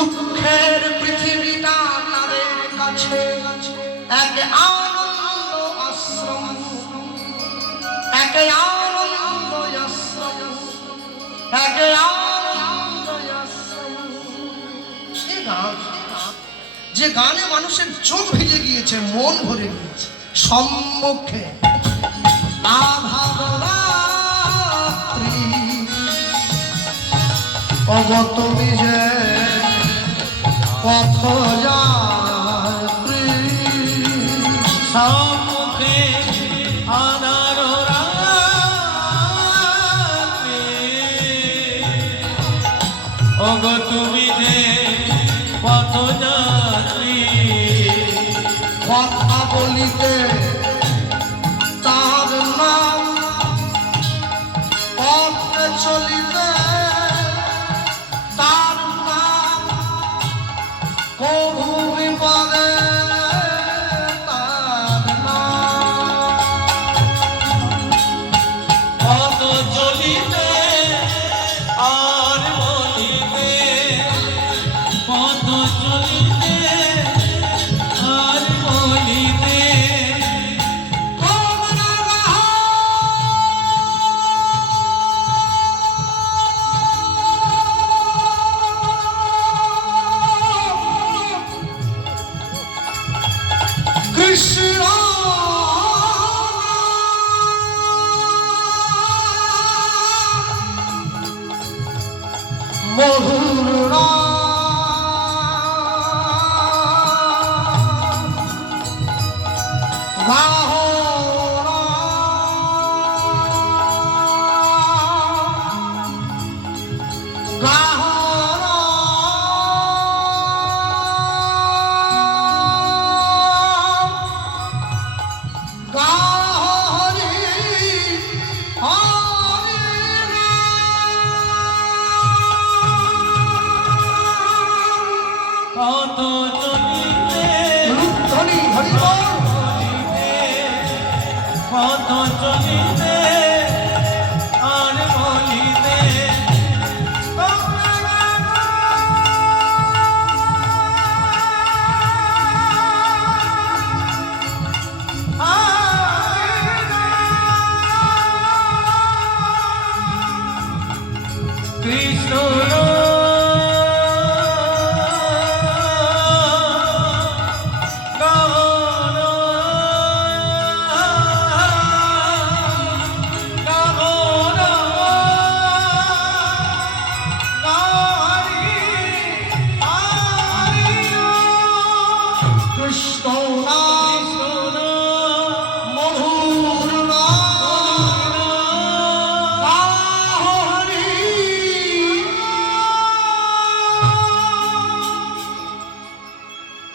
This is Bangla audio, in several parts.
দুঃখের পৃথিবীটা তাদের কাছে এক আনন্দ আশ্রম, এক আনন্দ আশ্রম, এক আনন্দ আশ্রম। যে গানে মানুষের চোখ ভিজে গিয়েছে, মন ভরে গিয়েছে। সম্মুখে অগত বিজে পথ যাত্রী, সম্মুখে আধার রাত্রি, ওগো তুমি যে পথযাত্রী। কথা বলিতে তার নাম, পথে চলিতে তার নাম, কভু বিপদে তার নাম। পথ চলিতে আর বলিতে, পথ চলিতে আর বলিতে, কৃষ্ণ মধুর গাহো গাহো পথ চলিতে ধ্বনি হরিবল। পথ চলিতে আর বলিতে, কৃষ্ণ কৃষ্ণ নাম মধুর নাম, গাহো হরি।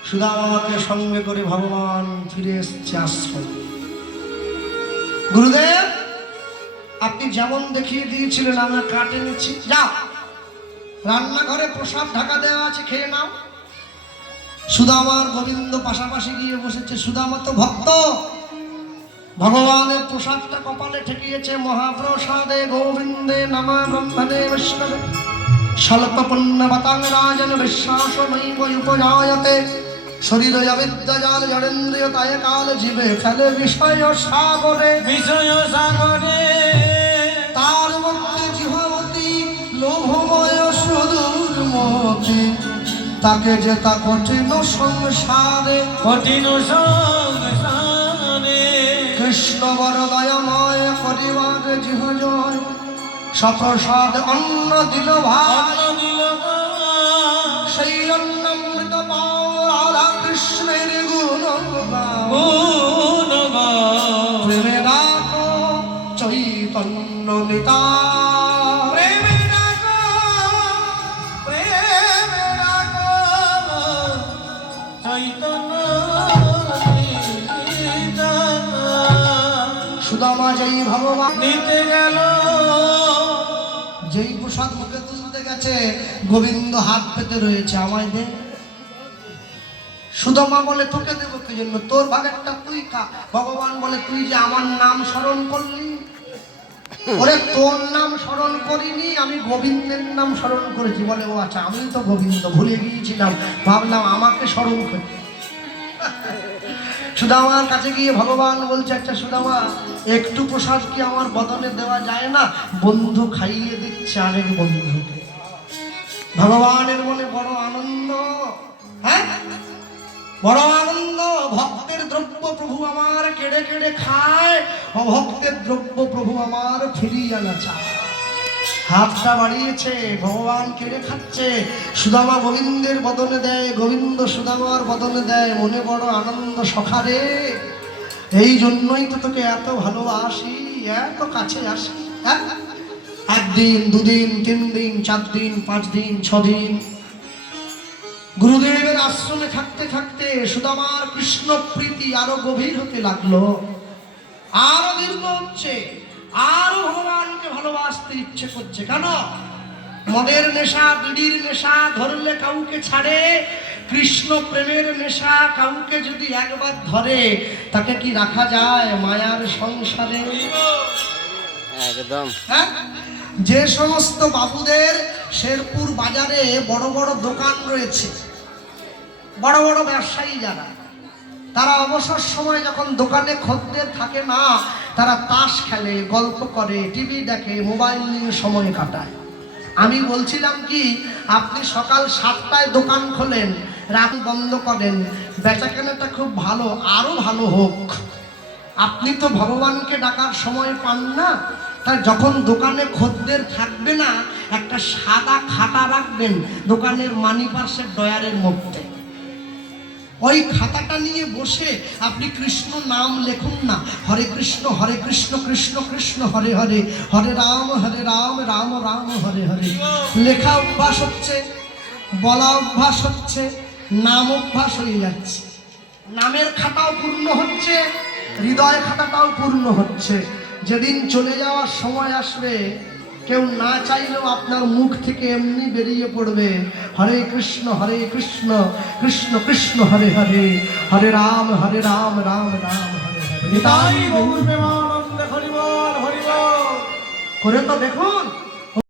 সুদামাকে সঙ্গে করে ভগবান ফিরে এসছে আশ্রম। গুরুদেব, আপনি যেমন দেখিয়ে দিয়েছিলেন আমরা কাটে নিচ্ছি। যাও, রান্নাঘরে প্রসাদ ঢাকা দেওয়া আছে, খেয়ে নাও। সুদামার গোবিন্দ পাশাপাশি গিয়ে বসেছে। সুদামা তো ভক্ত, ভগবানের প্রসাদটা কপালে ঠেকিয়েছে। মহাপ্রসাদে গোবিন্দে নমঃ ব্রহ্মণে বিষ্ণবে স্বল্প পুণ্যবতাং রাজন বিশ্বাসমৈব উপজায়তে শরীর অবিদ্যাজাল জড়েন্দ্রিয় তায় কাল জীবে ফেলে বিষয় সাগরে, বিষয় সাগরে। তার মধ্যে জিহবতী লোভময় সুদূর মতি, তাকে যে তা কঠিন সংসারে, কঠিন সংসারে। কৃষ্ণ বর দয়াময় করিবার জিহ জয়, সপ্রসাদ অন্ন দিল ভাই। সেই অন্নামৃত পাও রাধা কৃষ্ণের গুণ প্রেমে রাখো চৈতন্য নিতা, প্রেমে রাখো, প্রেমে রাখো চৈতন্য। সুদামা যেই ভগবান নিতে গেল, যেই প্রসাদ মুখে তুলতে গেছে, গোবিন্দ হাত পেতে রয়েছে, আমায় দে। সুদামা বলে তোকে দেবো কি জন্য, তোর ভাগেরটা তুই খা। ভগবান বলে তুই যে আমার নাম স্মরণ করলি, ওরে তোর নাম স্মরণ করিনি, আমি গোবিন্দের নাম স্মরণ করেছি। বলে ও আচ্ছা, আমি তো গোবিন্দ ভুলে গিয়েছিলাম, ভাবলাম আমাকে স্মরণ করি। সুদামার কাছে গিয়ে ভগবান বলছে, আচ্ছা সুদামা, একটু প্রসাদ কি আমার বদনে দেওয়া যায় না? বন্ধু খাইয়ে দিচ্ছে আরেক বন্ধুকে। ভগবানের মনে বড় আনন্দ, হ্যাঁ বড় আনন্দ। ভক্তের দ্রব্য প্রভু আমার কেড়ে কেড়ে খায়, অভক্তের দ্রব্য প্রভু আমার ফিরিয়ে আনা চায়। হাতটা বাড়িয়েছে, ভগবান কেড়ে খাচ্ছে, সুদামা গোবিন্দের বদনে দেয়, গোবিন্দ সুদামার বদনে দেয়। মনে বড় আনন্দ, সখারে এই জন্যই তো তোকে এত ভালোবাসি, এত কাছে আসি। হ্যাঁ, একদিন, দুদিন, 3 দিন, 4 দিন, 5 দিন, 6 দিন গুরুদেবের আশ্রমে থাকতে থাকতে সুদামার কৃষ্ণ প্রীতি আরো গভীর হতে লাগলো, আরো দীর্ঘ হচ্ছে, আরো ভগবানকে ভালোবাসতে ইচ্ছে করছে। কেন? মদের নেশা, বিড়ির নেশা ধরলে কাউকে ছাড়ে, কৃষ্ণ প্রেমের নেশা কাউকে যদি একবার ধরে তাকে কি রাখা যায় মায়ার সংসারে? একদম। হ্যাঁ, যে সমস্ত বাবুদের শেরপুর বাজারে বড় বড় দোকান রয়েছে, বড় বড় ব্যবসায়ী যারা, তারা অবসর সময় যখন দোকানে খদ্দের থাকে না, তারা তাস খেলে, গল্প করে, টিভি দেখে, মোবাইল নিয়ে সময় কাটায়। আমি বলছিলাম কি, আপনি সকাল 7টায় দোকান খোলেন, রাত বন্ধ করেন, বেচাকেনাটা খুব ভালো, আরো ভালো হোক। আপনি তো ভগবানকে ডাকার সময় পান না, তাই যখন দোকানে খদ্দের থাকবে না, একটা সাদা খাতা রাখবেন দোকানের মানি পার্সের ডয়ারের মধ্যে। ওই খাতাটা নিয়ে বসে আপনি কৃষ্ণ নাম লেখুন না, হরে কৃষ্ণ কৃষ্ণ কৃষ্ণ হরে হরে, হরে রাম রাম রাম হরে হরে। লেখা অভ্যাস হচ্ছে, বলা অভ্যাস হচ্ছে, নাম অভ্যাস হয়ে যাচ্ছে। নামের খাতাও পূর্ণ হচ্ছে, হৃদয় খাতাটাও পূর্ণ হচ্ছে। যেদিন চলে যাওয়ার সময় আসবে, কেউ না চাইলেও আপনার মুখ থেকে এমনি বেরিয়ে পড়বে, হরে কৃষ্ণ কৃষ্ণ কৃষ্ণ হরে হরে, হরে রাম রাম রাম হরে হরে। তাই গৌর প্রেমানন্দে হরি বল হরি বল। করে তো দেখুন।